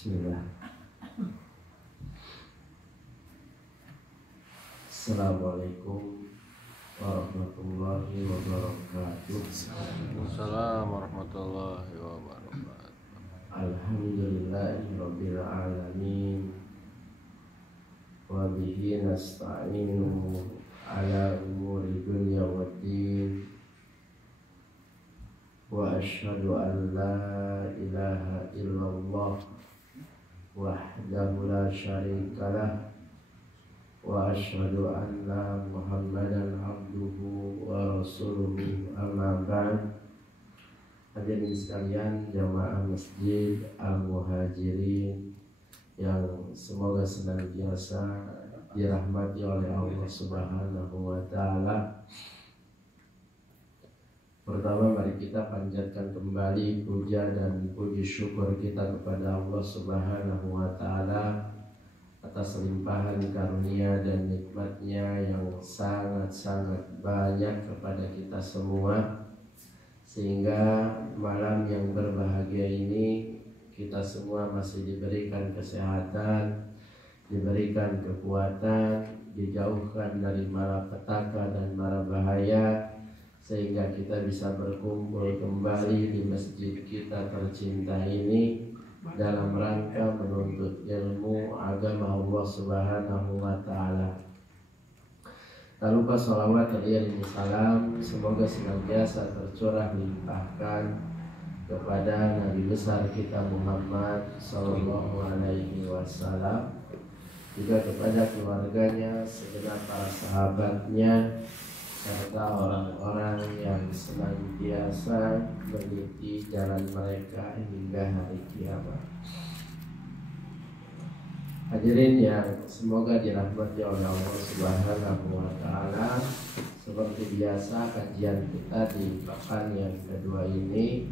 Bismillah. Assalamualaikum warahmatullahi wabarakatuh. Assalamualaikum warahmatullahi wabarakatuh. Alhamdulillahirabbil alamin. Wa bihi nasta'inu ala umuri dunya waddin. Wa asyhadu an la ilaha illallah wahdahu la syarikalah wa asyhadu anna Muhammadan abduhu wa rasuluhu, amma ba'd. Hadirin sekalian jamaah Masjid Al-Muhajirin yang semoga senantiasa dirahmati oleh Allah Subhanahu wa taala. Pertama, mari kita panjatkan kembali puja dan puji syukur kita kepada Allah Subhanahu wa taala atas limpahan karunia dan nikmatnya yang sangat-sangat banyak kepada kita semua, sehingga malam yang berbahagia ini kita semua masih diberikan kesehatan, diberikan kekuatan, dijauhkan dari malapetaka dan mara bahaya, sehingga kita bisa berkumpul kembali di masjid kita tercinta ini dalam rangka menuntut ilmu agama Allah Subhanahu wa taala. Tak lupa sholawat dan salam semoga senantiasa tercurah limpahkan kepada Nabi besar kita Muhammad sallallahu alaihi wasallam, juga kepada keluarganya, segenap para sahabatnya, serta orang-orang yang senantiasa meniti jalan mereka hingga hari kiamat. Hadirin yang semoga dirahmati oleh Allah Subhanahu wa taala, seperti biasa kajian kita di pekan yang kedua ini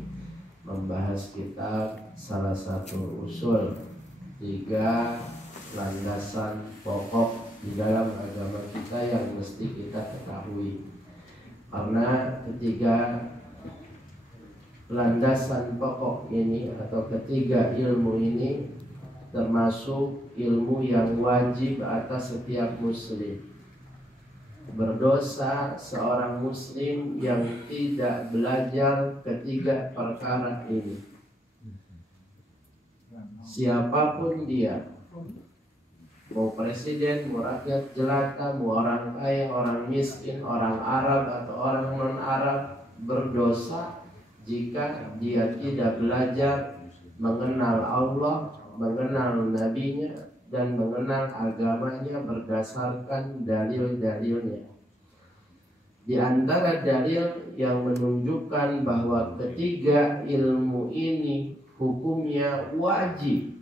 membahas kitab salah satu usul, 3 landasan pokok di dalam agama kita yang mesti kita ketahui. Karena ketiga landasan pokok ini atau ketiga ilmu ini termasuk ilmu yang wajib atas setiap muslim. Berdosa seorang muslim yang tidak belajar ketiga perkara ini, siapapun dia, mau presiden, mau rakyat jelata, mau orang kaya, orang miskin, orang Arab atau orang non-Arab, berdosa jika dia tidak belajar mengenal Allah, mengenal nabinya, dan mengenal agamanya berdasarkan dalil-dalilnya. Di antara dalil yang menunjukkan bahwa ketiga ilmu ini hukumnya wajib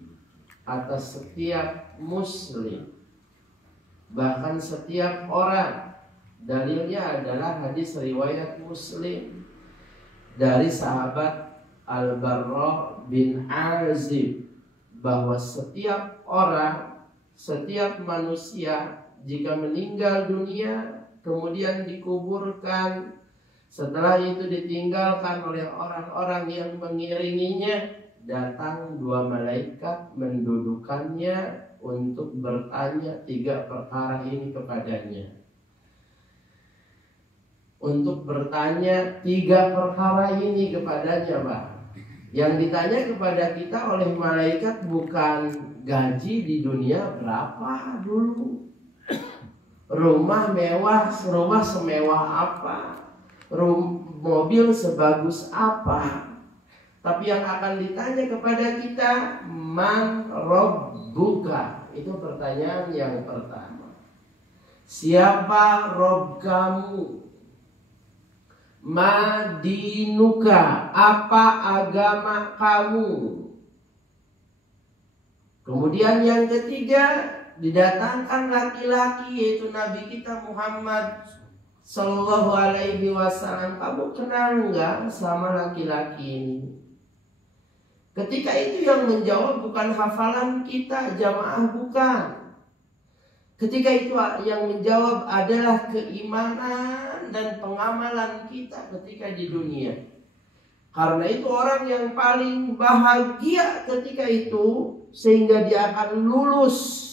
atas setiap muslim, bahkan setiap orang, dalilnya adalah hadis riwayat Muslim dari sahabat Al-Barra bin Azib, bahwa setiap orang, setiap manusia jika meninggal dunia kemudian dikuburkan, setelah itu ditinggalkan oleh orang-orang yang mengiringinya, datang 2 malaikat mendudukannya untuk bertanya 3 perkara ini kepadanya. Untuk bertanya 3 perkara ini kepadanya, Pak. Yang ditanya kepada kita oleh malaikat bukan gaji di dunia berapa dulu, rumah mewah, rumah semewah apa, mobil sebagus apa. Tapi yang akan ditanya kepada kita, man rabbuka. Itu pertanyaan yang pertama. Siapa Rob kamu? Ma dinuka, apa agama kamu? Kemudian yang ketiga, didatangkan laki-laki, yaitu Nabi kita Muhammad sallallahu alaihi wasallam. Kamu kenal enggak sama laki-laki ini? Ketika itu yang menjawab bukan hafalan kita jamaah, bukan. Ketika itu yang menjawab adalah keimanan dan pengamalan kita ketika di dunia. Karena itu orang yang paling bahagia ketika itu, sehingga dia akan lulus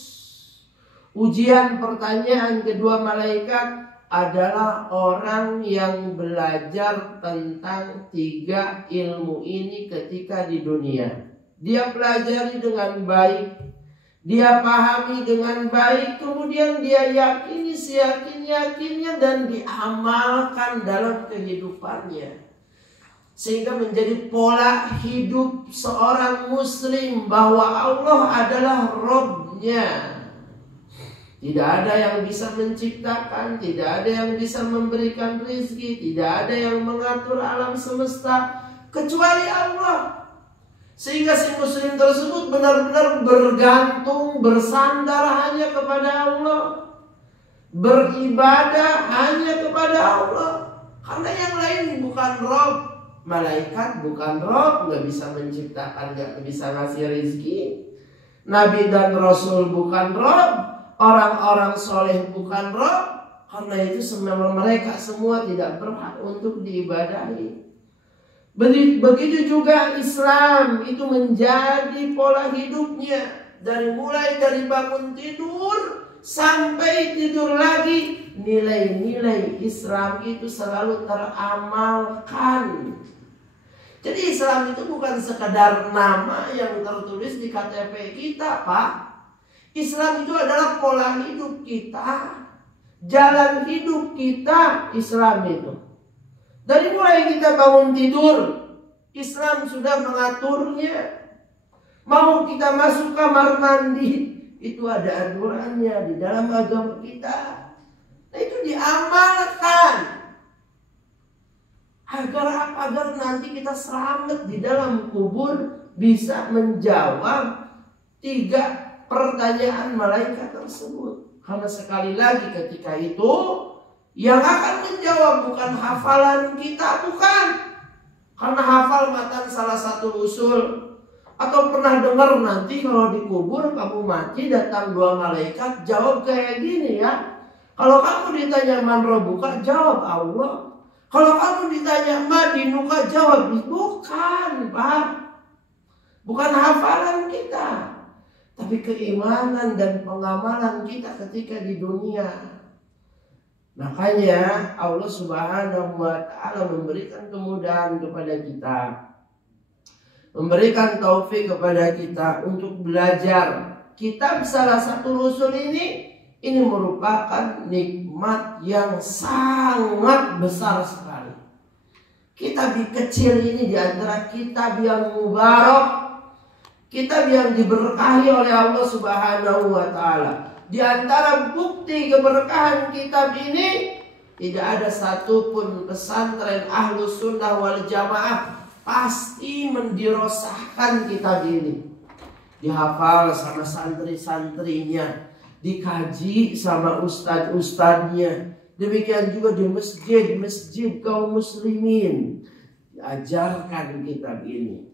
ujian pertanyaan kedua malaikat, adalah orang yang belajar tentang 3 ilmu ini ketika di dunia. Dia pelajari dengan baik, dia pahami dengan baik, kemudian dia yakini seyakin-yakinnya dan diamalkan dalam kehidupannya. Sehingga menjadi pola hidup seorang muslim bahwa Allah adalah Rabb-Nya. Tidak ada yang bisa menciptakan, tidak ada yang bisa memberikan rezeki, tidak ada yang mengatur alam semesta kecuali Allah. Sehingga si muslim tersebut benar-benar bergantung, bersandar hanya kepada Allah, beribadah hanya kepada Allah. Karena yang lain bukan Rabb. Malaikat bukan Rabb, gak bisa menciptakan, gak bisa ngasih rezeki. Nabi dan Rasul bukan Rabb, orang-orang soleh bukan Rabb. Karena itu mereka semua tidak berhak untuk diibadahi. Begitu juga Islam itu menjadi pola hidupnya. Mulai dari bangun tidur sampai tidur lagi, nilai-nilai Islam itu selalu teramalkan. Jadi Islam itu bukan sekadar nama yang tertulis di KTP kita, Pak. Islam itu adalah pola hidup kita, jalan hidup kita. Islam itu dari mulai kita bangun tidur, Islam sudah mengaturnya. Mau kita masuk kamar mandi, itu ada aturannya di dalam agama kita. Nah, itu diamalkan. Agar apa? Agar nanti kita selamat di dalam kubur, bisa menjawab 3 pertanyaan malaikat tersebut. Karena sekali lagi ketika itu, yang akan menjawab bukan hafalan kita, bukan. Karena hafal matan salah satu usul. Atau pernah dengar nanti kalau dikubur kamu mati, datang 2 malaikat, jawab kayak gini ya. Kalau kamu ditanya man rabbuka, jawab Allah. Kalau kamu ditanya ma dinuka, jawab bukan, Pak. Bukan hafalan kita, tapi keimanan dan pengamalan kita ketika di dunia. Makanya Allah Subhanahu wa ta'ala memberikan kemudahan kepada kita, memberikan taufik kepada kita untuk belajar kitab salah satu Rasul ini merupakan nikmat yang sangat besar sekali. Kitab kecil ini di antara kitab yang mubarak, kitab yang diberkahi oleh Allah Subhanahu wa ta'ala. Di antara bukti keberkahan kitab ini, tidak ada satupun pesantren Ahlus Sunnah wal Jamaah pasti mendirosahkan kitab ini. Dihafal sama santri-santrinya, dikaji sama ustadz-ustadznya. Demikian juga di masjid-masjid kaum muslimin diajarkan kitab ini.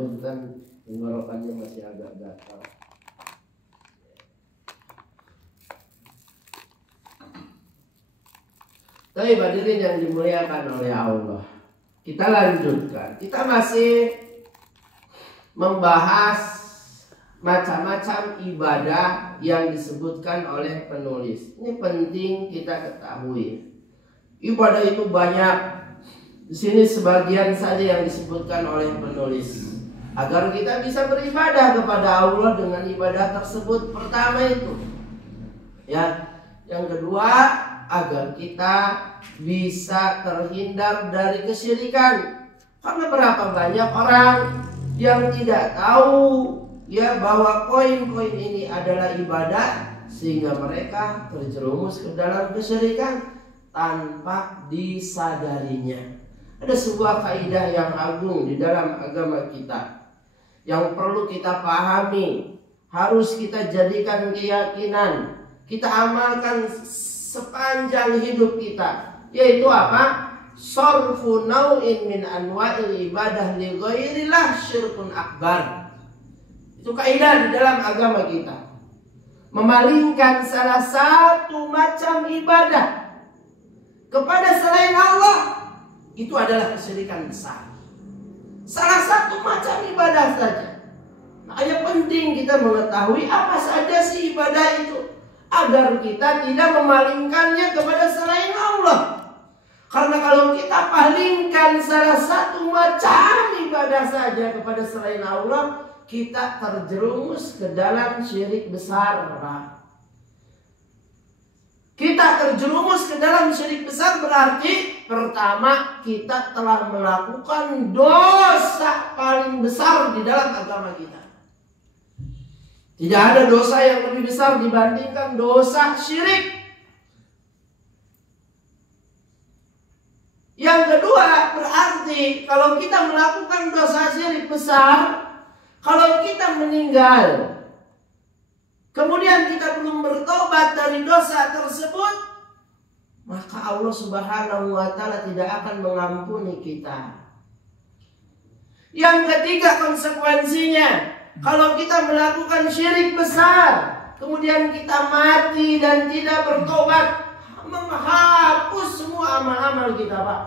Bukan tenggorokannya masih agak gatal. Tapi hadirin yang dimuliakan oleh Allah, kita lanjutkan. Kita masih membahas macam-macam ibadah yang disebutkan oleh penulis. Ini penting kita ketahui. Ibadah itu banyak. Di sini sebagian saja yang disebutkan oleh penulis. Agar kita bisa beribadah kepada Allah dengan ibadah tersebut. Pertama itu, ya. Yang kedua, agar kita bisa terhindar dari kesyirikan. Karena berapa banyak orang yang tidak tahu ya bahwa koin-koin ini adalah ibadah, sehingga mereka terjerumus ke dalam kesyirikan tanpa disadarinya. Ada sebuah kaidah yang agung di dalam agama kita yang perlu kita pahami, harus kita jadikan keyakinan, kita amalkan sepanjang hidup kita, yaitu apa? Sarfu nau'in min anwa'il ibadah li ghairillah syirkun akbar. Itu kaidah di dalam agama kita. Memalingkan salah satu macam ibadah kepada selain Allah, Itu adalah kesyirikan besar. Salah satu macam ibadah saja. Nah, yang penting kita mengetahui apa saja sih ibadah itu, agar kita tidak memalingkannya kepada selain Allah. Karena kalau kita palingkan salah satu macam ibadah saja kepada selain Allah, kita terjerumus ke dalam syirik besar. Kita terjerumus ke dalam syirik besar berarti pertama kita telah melakukan dosa paling besar di dalam agama kita. Tidak ada dosa yang lebih besar dibandingkan dosa syirik. Yang kedua, berarti kalau kita melakukan dosa syirik besar, kalau kita meninggal, kemudian kita belum bertobat dari dosa tersebut, maka Allah Subhanahu wa Ta'ala tidak akan mengampuni kita. Yang ketiga, konsekuensinya, kalau kita melakukan syirik besar, kemudian kita mati dan tidak bertobat, menghapus semua amal-amal kita, Pak.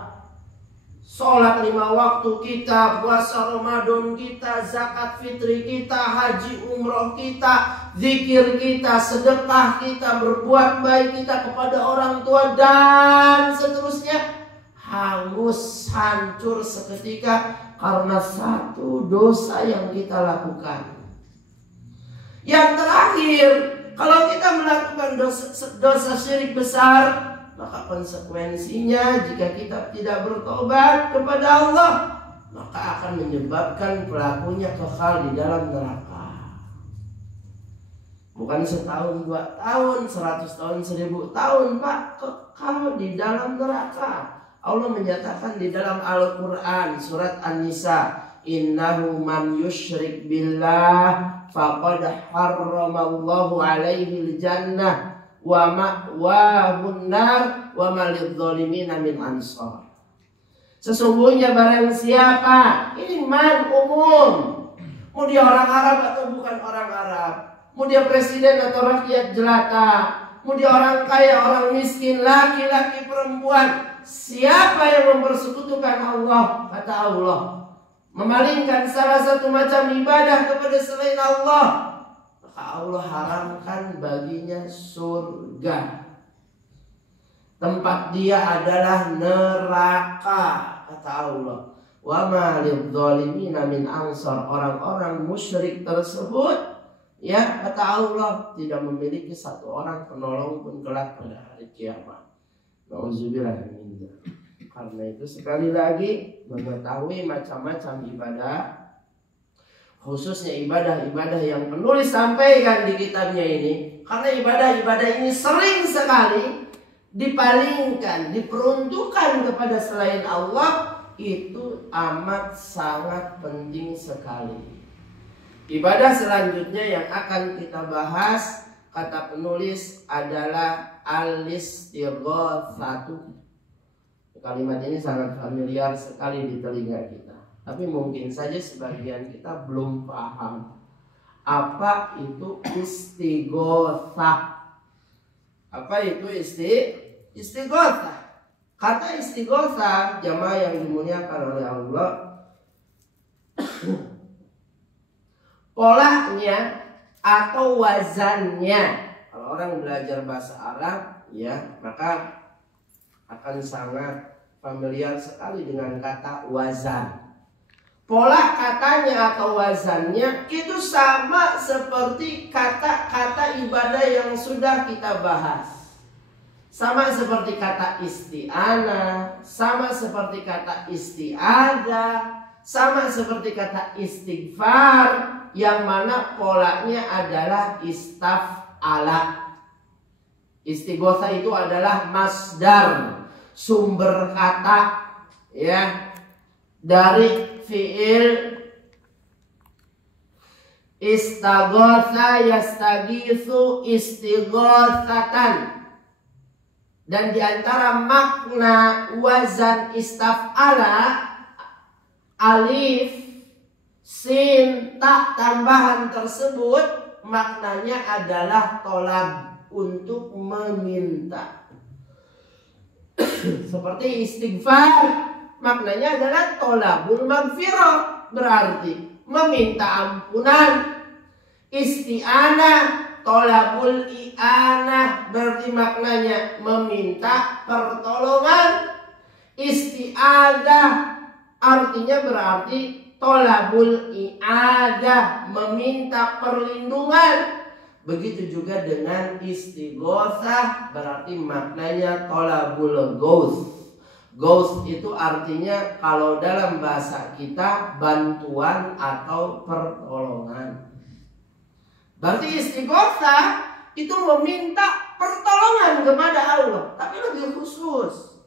Sholat 5 waktu kita, puasa Ramadan kita, zakat fitri kita, haji umroh kita, zikir kita, sedekah kita, berbuat baik kita kepada orang tua dan seterusnya, hangus, hancur seketika karena satu dosa yang kita lakukan. Yang terakhir, kalau kita melakukan dosa syirik besar, maka konsekuensinya jika kita tidak bertobat kepada Allah, maka akan menyebabkan pelakunya kekal di dalam neraka. Bukan setahun, 2 tahun, 100 tahun, 1000 tahun, Pak, kekal di dalam neraka. Allah menyatakan di dalam Al-Quran surat An-Nisa, innahu man yusyrik billah faqad harramallahu alaihi al-jannah wa ma'wahun nar wa ma lidh-dhalimina min ansar. Sesungguhnya barang siapa, ini man umum, mau dia orang Arab atau bukan orang Arab, mau dia presiden atau rakyat jelata, mau dia orang kaya, orang miskin, laki-laki, perempuan, siapa yang mempersekutukan Allah, kata Allah, memalingkan salah satu macam ibadah kepada selain Allah, maka Allah haramkan baginya surga. Tempat dia adalah neraka, kata Allah. Wa ma lidh-dhalimina min ansar. Orang-orang musyrik tersebut, ya, kata Allah, tidak memiliki satu orang penolong pun kelak pada hari kiamat. Nauzubillah min dzalik. Karena itu sekali lagi mengetahui macam-macam ibadah, khususnya ibadah-ibadah yang penulis sampaikan di kitabnya ini, karena ibadah-ibadah ini sering sekali dipalingkan, diperuntukkan kepada selain Allah, itu amat sangat penting sekali. Ibadah selanjutnya yang akan kita bahas, kata penulis, adalah al-istighatsatu. Kalimat ini sangat familiar sekali di telinga kita, tapi mungkin saja sebagian kita belum paham apa itu istighatsah. Apa itu istighatsah? Kata istighatsah, jamaah yang dimuliakan oleh Allah, polanya atau wazannya. Kalau orang belajar bahasa Arab, ya, maka akan sangat familiar sekali dengan kata wazan. Pola katanya atau wazannya itu sama seperti kata-kata ibadah yang sudah kita bahas. Sama seperti kata isti'anah, sama seperti kata isti'adah, sama seperti kata istighfar, yang mana polanya adalah istaf'ala. Istighotsah itu adalah masdar, sumber kata, ya, dari fiil istaghatsa yastagitsu istighatsatan. Dan diantara makna wazan istaf'ala, alif, sin, ta tambahan tersebut maknanya adalah tolab, untuk meminta. Seperti istighfar, maknanya adalah tolabul magfirah, berarti meminta ampunan. Isti'anah, tolabul i'anah, berarti maknanya meminta pertolongan. Isti'adah artinya berarti tolabul i'adah, meminta perlindungan. Begitu juga dengan istighosah, berarti maknanya tolabul ghaus. Ghaus itu artinya kalau dalam bahasa kita bantuan atau pertolongan. Berarti istighosah itu meminta pertolongan kepada Allah, tapi lebih khusus.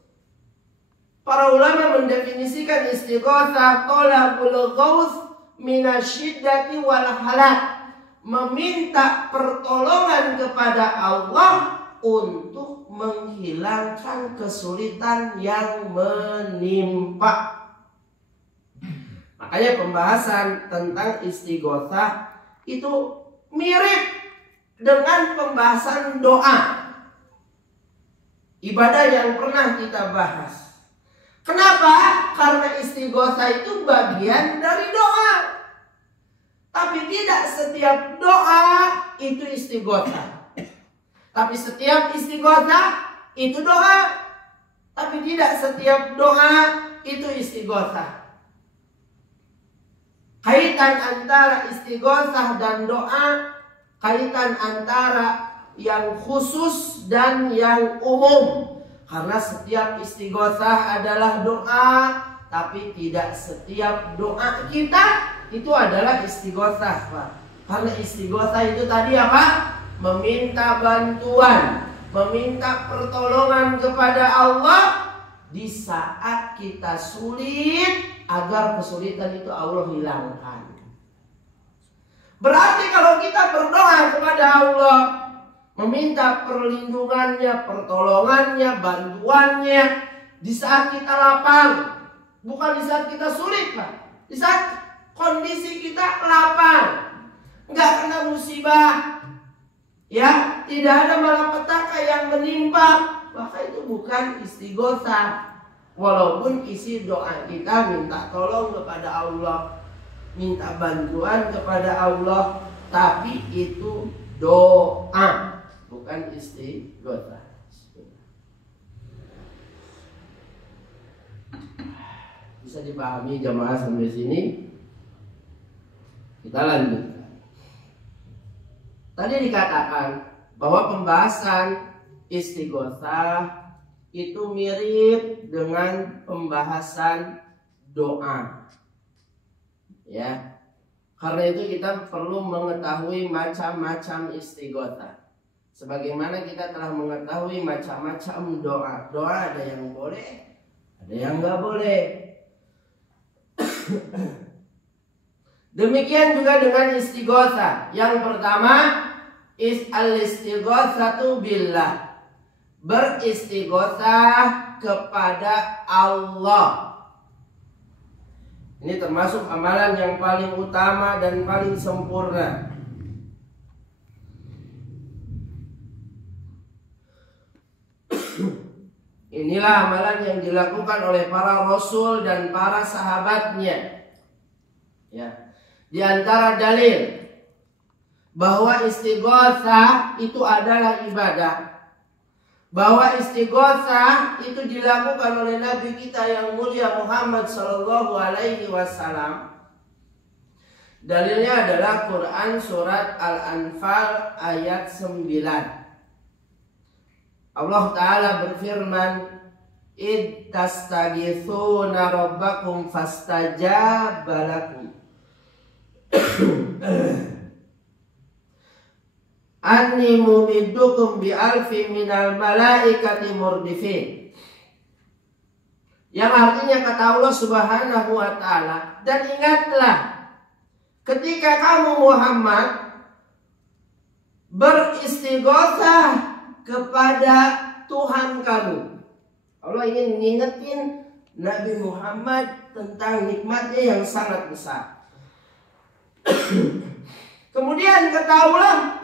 Para ulama mendefinisikan istighosah tolabul ghaus minasyiddati wal halak, meminta pertolongan kepada Allah untuk menghilangkan kesulitan yang menimpa. Makanya pembahasan tentang istighosah itu mirip dengan pembahasan doa, ibadah yang pernah kita bahas. Kenapa? Karena istighosah itu bagian dari doa. Tapi tidak setiap doa itu istighosah. Tapi setiap istighosah itu doa. Tapi tidak setiap doa itu istighosah. Kaitan antara istighosah dan doa, kaitan antara yang khusus dan yang umum. Karena setiap istighosah adalah doa, tapi tidak setiap doa kita itu adalah istighosah, Pak. Karena istighosah itu tadi apa? Meminta bantuan, meminta pertolongan kepada Allah di saat kita sulit, agar kesulitan itu Allah hilangkan. Berarti kalau kita berdoa kepada Allah, meminta perlindungannya, pertolongannya, bantuannya di saat kita lapar, bukan di saat kita sulit, Pak. Di saat kondisi kita lapar, nggak kena musibah, ya, tidak ada malapetaka yang menimpa, maka itu bukan istighosah. Walaupun isi doa kita minta tolong kepada Allah, minta bantuan kepada Allah, tapi itu doa, bukan istighosah. Bisa dipahami jamaah sampai sini? Kita lanjutkan. Tadi dikatakan bahwa pembahasan istighosah itu mirip dengan pembahasan doa. Ya. Karena itu kita perlu mengetahui macam-macam istighosah. Sebagaimana kita telah mengetahui macam-macam doa. Doa ada yang boleh, ada yang nggak boleh. Demikian juga dengan istighosah. Yang pertama, al-istighosatu billah, beristighosah kepada Allah. Ini termasuk amalan yang paling utama dan paling sempurna. Inilah amalan yang dilakukan oleh para rasul dan para sahabatnya. Ya. Di antara dalil bahwa istighosah itu adalah ibadah, bahwa istighosah itu dilakukan oleh Nabi kita yang mulia Muhammad sallallahu alaihi wasallam. Dalilnya adalah Quran surat Al-Anfal ayat 9. Allah Ta'ala berfirman, "Id tastaghitsuna rabbakum fastajaba lakum anni mumiddukum bi alfi minal malaikati murdifin." Yang artinya kata Allah Subhanahu wa Ta'ala, dan ingatlah ketika kamu Muhammad beristighosah kepada Tuhan kamu. Allah ingin mengingatkan Nabi Muhammad tentang nikmatnya yang sangat besar. Kemudian ketahuilah,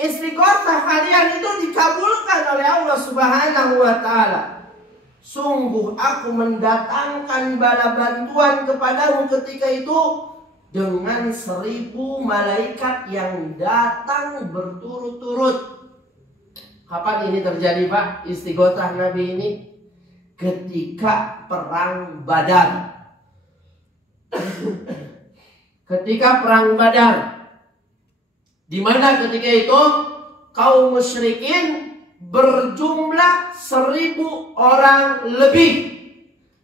istighosah kalian itu dikabulkan oleh Allah Subhanahu wa Ta'ala. Sungguh aku mendatangkan bala bantuan kepadamu ketika itu dengan 1000 malaikat yang datang berturut-turut. Kapan ini terjadi, Pak? Istighosah Nabi ini ketika perang Badar. Ketika perang Badar, di mana ketika itu kaum musyrikin berjumlah 1000 orang lebih,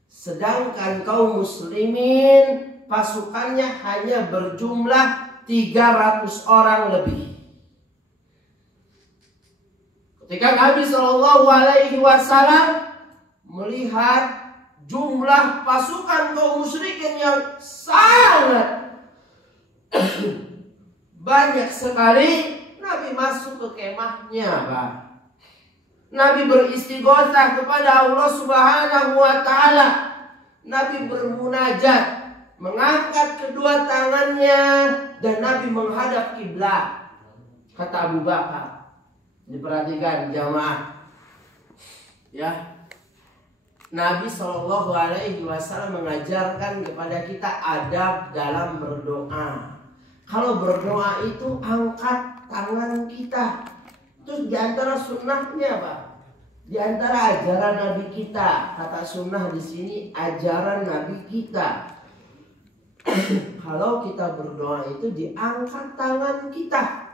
sedangkan kaum muslimin pasukannya hanya berjumlah 300 orang lebih. Ketika Nabi SAW melihat jumlah pasukan kaum musyrikin yang sangat banyak sekali, Nabi masuk ke kemahnya, Pak. Nabi beristighosah kepada Allah Subhanahu wa Ta'ala. Nabi bermunajat, mengangkat kedua tangannya, dan Nabi menghadap kiblat. Kata Abu Bakar, diperhatikan jamaah, ya. Nabi SAW mengajarkan kepada kita adab dalam berdoa. Kalau berdoa itu angkat tangan kita. Terus diantara sunnahnya, Pak, diantara ajaran Nabi kita, kata sunnah di sini ajaran Nabi kita. Kalau kita berdoa itu diangkat tangan kita,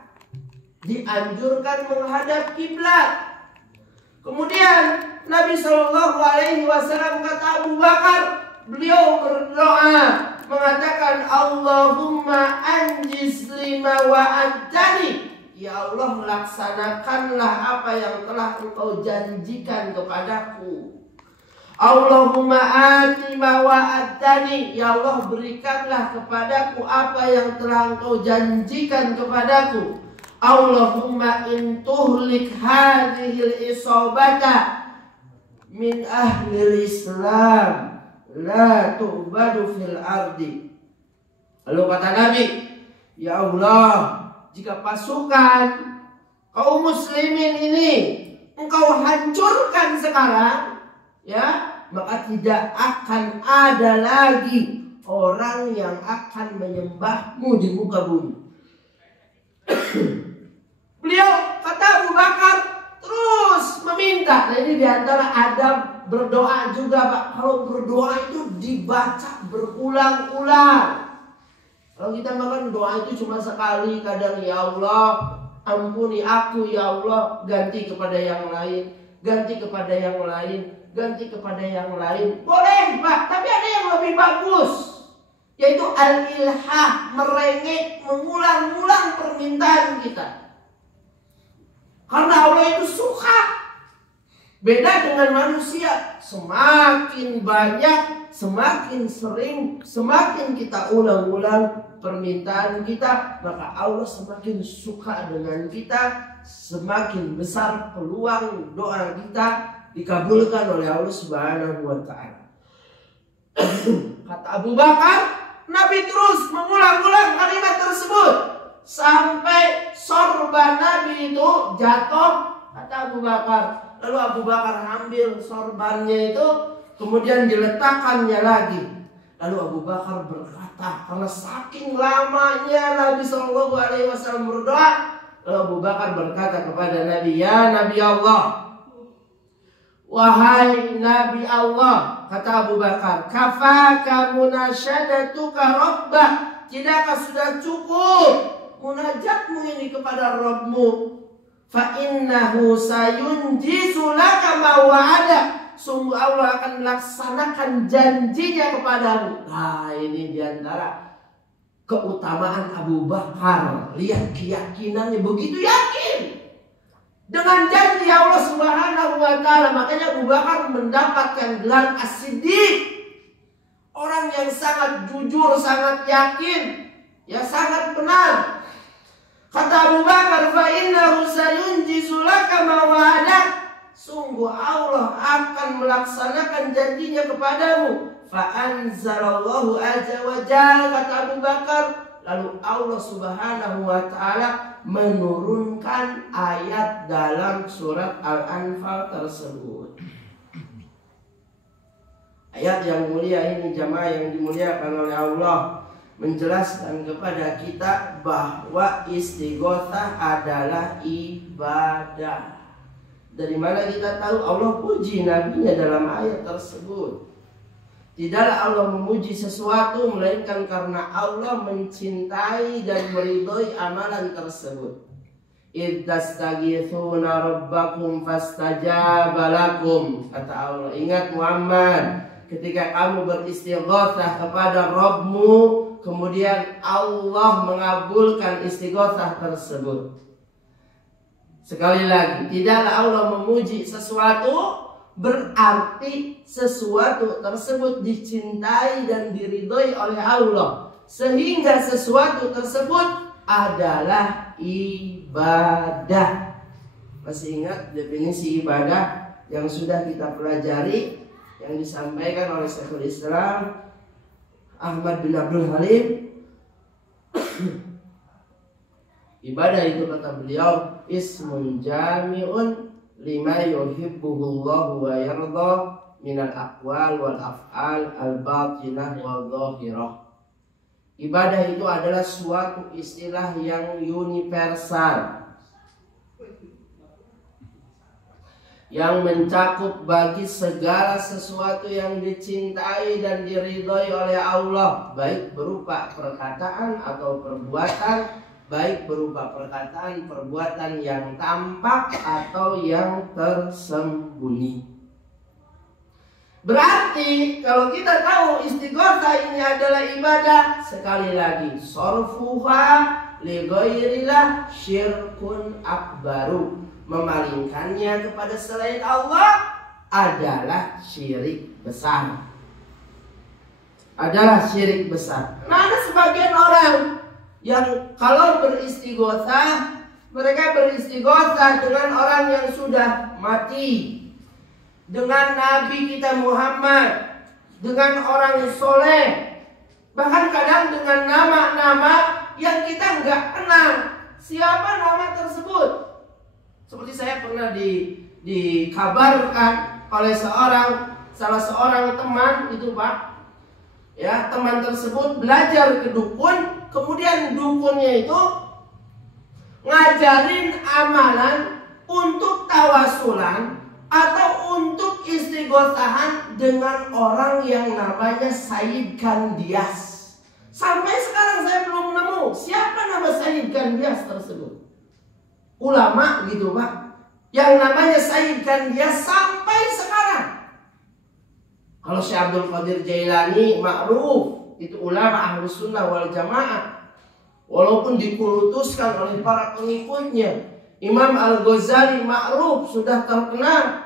dianjurkan menghadap kiblat. Kemudian Nabi SAW kata Abu Bakar, beliau berdoa mengatakan, Allahumma anjiz lima wa'adtani. Ya Allah, laksanakanlah apa yang telah Engkau janjikan kepadaku. Allahumma ati ma wa'adtani. Ya Allah, berikanlah kepadaku apa yang telah Engkau janjikan kepadaku. Allahumma in tuhlik hadhil isabata min ahli Islam la tu'badu fil ardi. Lalu kata Nabi, ya Allah, jika pasukan kaum muslimin ini Engkau hancurkan sekarang, ya, maka tidak akan ada lagi orang yang akan menyembahmu di muka bumi. Beliau kata Abu Bakar terus meminta. Nah, ini diantara adab berdoa juga, Pak. Kalau berdoa itu dibaca berulang-ulang. Kalau kita makan doa itu cuma sekali, kadang ya Allah ampuni aku, ya Allah ganti kepada yang lain, ganti kepada yang lain, ganti kepada yang lain. Boleh, Pak, tapi ada yang lebih bagus, yaitu al-ilhah, merengek, mengulang-ulang permintaan kita. Karena Allah itu suka. Beda dengan manusia, semakin banyak, semakin sering, semakin kita ulang-ulang permintaan kita, maka Allah semakin suka dengan kita, semakin besar peluang doa kita dikabulkan oleh Allah Subhanahu wa Ta'ala. Kata Abu Bakar, Nabi terus mengulang-ulang kalimat tersebut sampai sorban Nabi itu jatuh. Kata Abu Bakar, lalu Abu Bakar ambil sorbannya itu, kemudian diletakkannya lagi. Lalu Abu Bakar berkata, karena saking lamanya Nabi SAW berdoa, lalu Abu Bakar berkata kepada Nabi, ya Nabi Allah, wahai Nabi Allah, kata Abu Bakar, kafaka munasyadatuka rabbah, tidakkah sudah cukup munajatmu ini kepada Rabbmu? Fa innahu sayunjizu laka ma wa'ada. Sungguh Allah akan melaksanakan janjinya kepadamu. Nah, ini diantara keutamaan Abu Bakar. Lihat keyakinannya, begitu yakin dengan janji Allah Subhanahu wa Ta'ala. Makanya Abu Bakar mendapatkan gelar As-Siddiq, orang yang sangat jujur, sangat yakin, ya sangat benar. Kata Abu Bakar, fa innahu sayunjizu laka ma wa'ada. Sungguh Allah akan melaksanakan janjinya kepadamu. Fa anzalallahu azza wa jalla, kata Abu Bakar, lalu Allah Subhanahu wa Ta'ala menurunkan ayat dalam surat Al-Anfal tersebut. Ayat yang mulia ini jamaah yang dimuliakan oleh Allah menjelaskan kepada kita bahwa istighotsah adalah ibadah. Dari mana kita tahu? Allah puji nabinya dalam ayat tersebut. Tidaklah Allah memuji sesuatu melainkan karena Allah mencintai dan meridhoi amalan tersebut. Idz tastaghitsuna rabbakum fastajaba lakum, kata Allah. Ingat Muhammad, ketika kamu beristighatsah kepada Rabbmu, kemudian Allah mengabulkan istighatsah tersebut. Sekali lagi, tidaklah Allah memuji sesuatu berarti sesuatu tersebut dicintai dan diridhoi oleh Allah, sehingga sesuatu tersebut adalah ibadah. Masih ingat definisi ibadah yang sudah kita pelajari, yang disampaikan oleh Syekhul Islam Ahmad bin Abdul Halim? Ibadah itu, kata beliau, ismun jami'un lima yuhibbuhullahu wa yarda minal aqwal wal af'al al batinah wal zahirah. Ibadah itu adalah suatu istilah yang universal, yang mencakup bagi segala sesuatu yang dicintai dan diridhoi oleh Allah, baik berupa perkataan atau perbuatan, baik berupa perkataan perbuatan yang tampak atau yang tersembunyi. Berarti kalau kita tahu istighotsah ini adalah ibadah, sekali lagi, sorfuha li ghairillah syirkun akbaru, memalingkannya kepada selain Allah adalah syirik besar. Adalah syirik besar. Nah, ada sebagian orang yang kalau beristighotsah, mereka beristighotsah dengan orang yang sudah mati, dengan Nabi kita Muhammad, dengan orang soleh, bahkan kadang dengan nama-nama yang kita nggak kenal siapa nama tersebut. Seperti saya pernah dikabarkan oleh salah seorang teman itu, Pak. Ya, teman tersebut belajar ke dukun, kemudian dukunnya itu ngajarin amalan untuk tawasulan atau untuk istighotsahan dengan orang yang namanya Sayyid Gandias. Sampai sekarang saya belum nemu siapa nama Sayyid Gandias tersebut. Ulama gitu, Pak, yang namanya Sayyid Gandias sampai sekarang. Kalau Syekh Abdul Qadir Jailani ma'ruf, itu ulama Ahlus Sunnah wal Jamaah, walaupun dikurutuskan oleh para pengikutnya. Imam Al-Ghazali ma'ruf, sudah terkenal.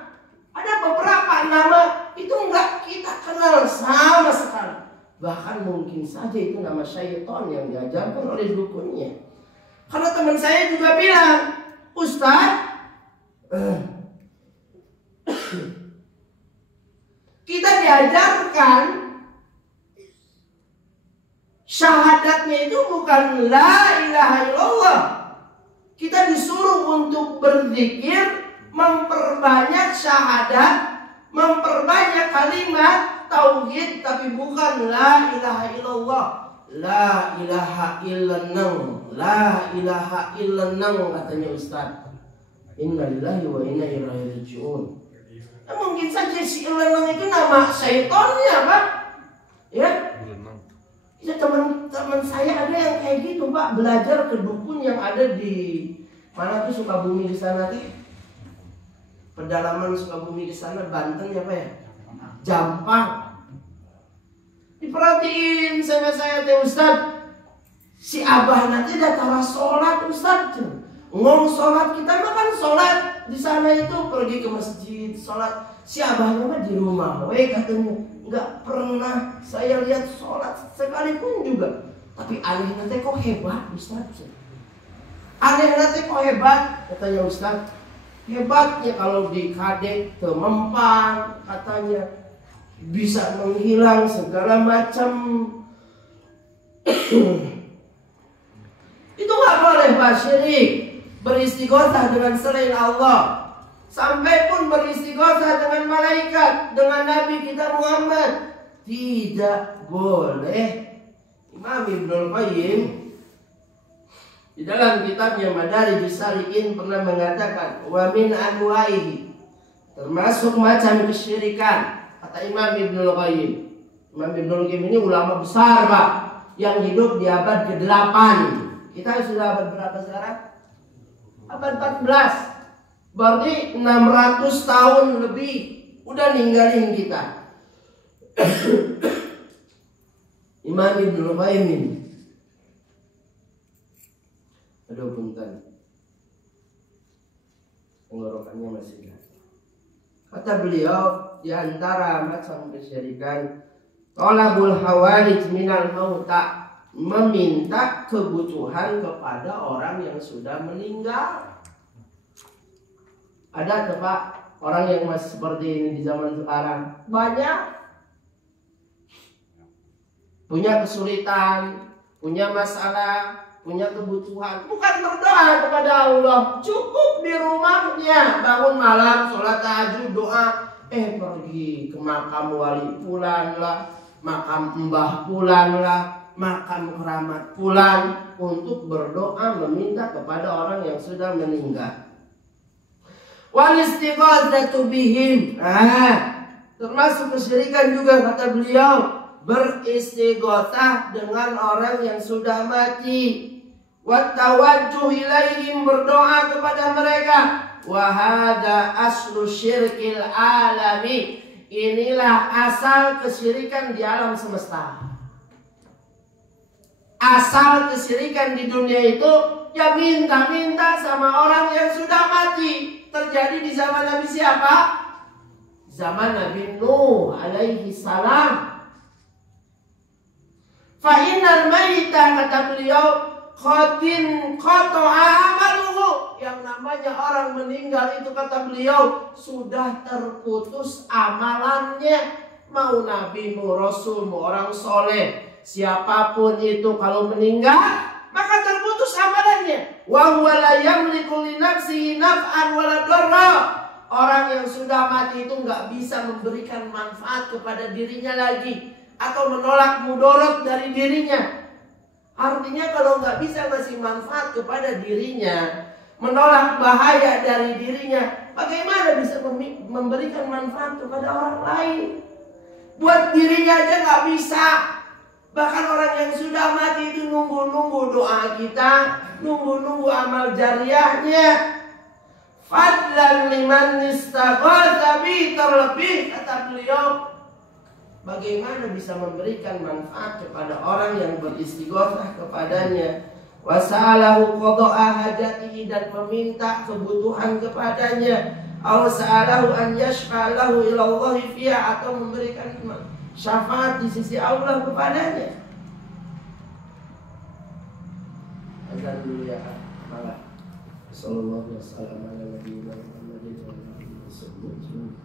Ada beberapa nama itu enggak kita kenal sama sekali. Bahkan mungkin saja itu nama syaitan yang diajarkan oleh dukunnya. Karena teman saya juga bilang, Ustaz, kita diajarkan syahadatnya itu bukan la ilaha illallah. Kita disuruh untuk berzikir, memperbanyak syahadat, memperbanyak kalimat tauhid, tapi bukan la ilaha illallah. La ilaha illallah, la ilaha illallah, katanya Ustaz. Inna lillahi wa inna ilaihi raji'un. Nah, mungkin saja si illallah itu nama syaitannya, Pak. Ya. Ya, teman-teman saya ada yang kayak gitu, Pak, belajar ke dukun yang ada di mana tuh, Sukabumi di sana tuh. Pedalaman Sukabumi di sana, Banten ya, Pak ya? Jampang. Diperhatiin sama saya teh, Ustaz. Si abah nanti datang sholat, Ustaz. Ngomong sholat, kita mah kan sholat di sana itu pergi ke masjid sholat. Si abahnya mah di rumah, katanya nggak pernah saya lihat sholat sekalipun juga. Tapi aneh nanti kok hebat, Ustaz. Aneh nanti kok hebat, katanya Ustaz. Hebatnya kalau di kadek ke mempan, katanya bisa menghilang segala macam. Itu nggak boleh, Pak, syirik. Beristighotsah dengan selain Allah. sampai pun beristighosah dengan malaikat, dengan Nabi kita Muhammad. Tidak boleh. Imam Ibnul Qayyim di dalam kitabnya Madarijus Salikin pernah mengatakan, wa min anwa'ihi, termasuk macam kesyirikan, kata Imam Ibnul Qayyim. Imam Ibnul Qayyim ini ulama besar, Pak, yang hidup di abad ke-8. Kita sudah abad berapa sekarang? Abad 14. Berarti 600 tahun lebih udah ninggalin kita. Imam Ibnul Qayyim ini. Aduh, punten. Tenggorokannya masih gak. Kata beliau, di antara macam kesyirikan, tolabul hawalij minal mauta, meminta kebutuhan kepada orang yang sudah meninggal. Ada tuh, Pak, orang yang masih seperti ini di zaman sekarang? Banyak. Punya kesulitan, punya masalah, punya kebutuhan. Bukan berdoa kepada Allah, cukup di rumahnya bangun malam, sholat tahajud, doa. Pergi ke makam wali fulan lah, makam mbah fulan lah, makam keramat fulan, untuk berdoa meminta kepada orang yang sudah meninggal. Wal istighosatu bihim. Termasuk kesyirikan juga, kata beliau, beristighosah dengan orang yang sudah mati. Wa tawajjuh ilaihim, berdoa kepada mereka. Wa hadza aslu syirkil alami. Inilah asal kesyirikan di alam semesta. Asal kesyirikan di dunia itu ya minta-minta sama orang yang sudah mati. Terjadi di zaman Nabi siapa? Zaman Nabi Nuh alaihi salam. Fa innal maita, kata beliau, qadin qata'a amaluhu. Yang namanya orang meninggal itu, kata beliau, sudah terputus amalannya. Mau nabi, mau rasul, mau orang soleh, siapapun itu kalau meninggal, maka terputus amalannya. Wa huwa la yamliku li nafsihi naf'an wala darra. Orang yang sudah mati itu nggak bisa memberikan manfaat kepada dirinya lagi, atau menolak mudarat dari dirinya. Artinya kalau nggak bisa ngasih manfaat kepada dirinya, menolak bahaya dari dirinya, bagaimana bisa memberikan manfaat kepada orang lain? Buat dirinya aja nggak bisa. Bahkan orang yang sudah mati itu nunggu-nunggu doa kita, nunggu-nunggu amal jariahnya. Fadlan liman istaghatha bi, terlebih, kata beliau, bagaimana bisa memberikan manfaat kepada orang yang beristighotsah kepadanya, wasa'alahu qada'a hajatihi, dan meminta kebutuhan kepadanya, aw sa'alahu an yashfa'alahu ilallahi fiha, atau memberikan syafaat di sisi Allah kepadanya. Azan dulu ya, malah. Sallallahu alaihi wasallam ala nabiyina Muhammadin wa ala alihi wasallam.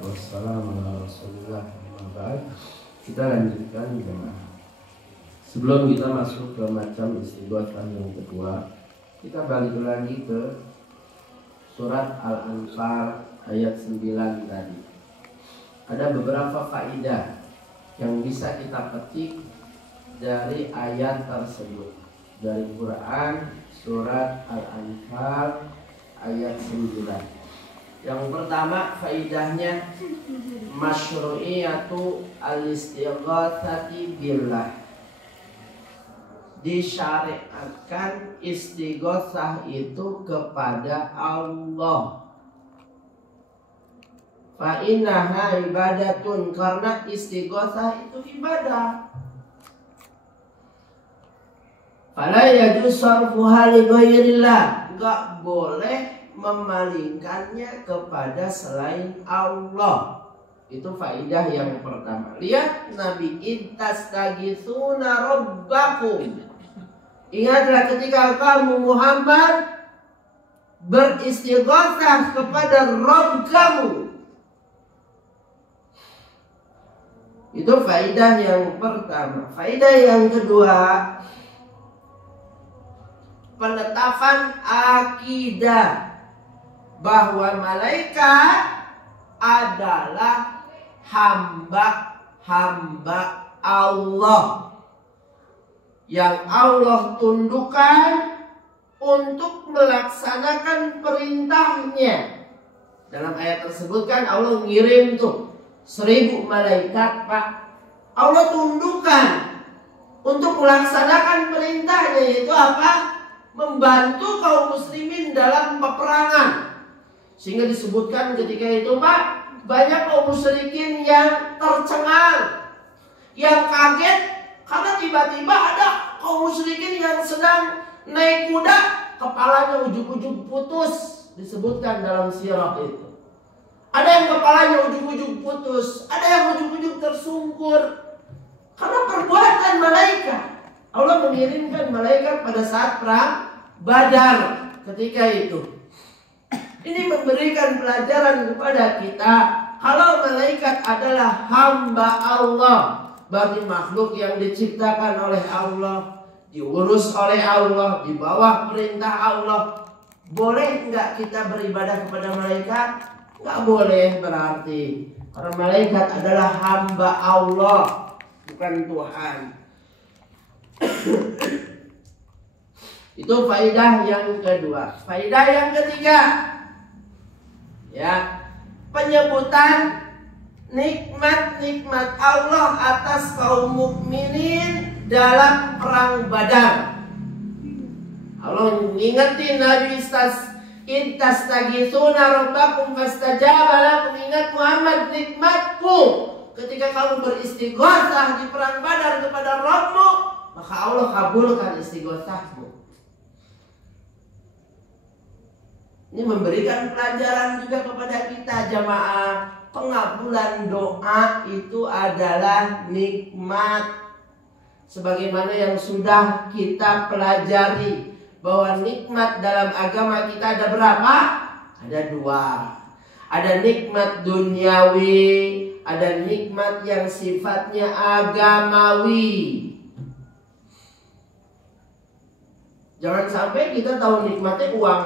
Wassalamualaikum warahmatullahi wabarakatuh. Kita lanjutkan jemaah. Sebelum kita masuk ke macam istighotsah yang kedua, kita balik lagi ke surat Al-Anfal ayat 9 tadi. Ada beberapa faedah yang bisa kita petik dari ayat tersebut, dari Quran surat Al-Anfal ayat 9. Yang pertama faedahnya, masyru'iyatu al-istighatsati billah. Disyariatkan istighotsah itu kepada Allah. Fa innaha ibadatun, karena istighotsah itu ibadah. Fala yajuz sarfuha li ghairillah, enggak boleh memalingkannya kepada selain Allah. Itu faidah yang pertama. Lihat Nabi, intastagitsuna rabbakum. Ingatlah ketika kamu Muhammad beristighatsah kepada Rabb kamu. Itu faidah yang pertama. Faidah yang kedua, penetapan akidah bahwa malaikat adalah hamba-hamba Allah yang Allah tundukkan untuk melaksanakan perintahnya. Dalam ayat tersebut kan Allah ngirim tuh 1000 malaikat, Pak. Allah tundukkan untuk melaksanakan perintahnya, yaitu apa? Membantu kaum muslimin dalam peperangan. Sehingga disebutkan ketika itu, Pak, banyak kaum musyrikin yang tercengang, yang kaget karena tiba-tiba ada kaum musyrikin yang sedang naik kuda, kepalanya ujug-ujug putus. Disebutkan dalam sirah itu. Ada yang kepalanya ujug-ujug putus, ada yang ujug-ujug tersungkur. Karena perbuatan malaikat. Allah mengirimkan malaikat pada saat perang Badar ketika itu. Ini memberikan pelajaran kepada kita kalau malaikat adalah hamba Allah, bagi makhluk yang diciptakan oleh Allah, diurus oleh Allah, di bawah perintah Allah. Boleh nggak kita beribadah kepada malaikat? Nggak boleh berarti. Karena malaikat adalah hamba Allah, bukan Tuhan. Itu faidah yang kedua. Faidah yang ketiga, ya, penyebutan nikmat-nikmat Allah atas kaum mukminin dalam perang Badar. Allah mengingetin Nabi Intastaghitsuna rabbakum fastajaba lakum. Ingat Muhammad nikmatku ketika kamu beristighatsah di perang Badar kepada Rabbmu, maka Allah kabulkan istighatsahmu. Ini memberikan pelajaran juga kepada kita jamaah. Pengabulan doa itu adalah nikmat. Sebagaimana yang sudah kita pelajari, bahwa nikmat dalam agama kita ada berapa? Ada 2. Ada nikmat duniawi, ada nikmat yang sifatnya agamawi. Jangan sampai kita tahu nikmatnya uang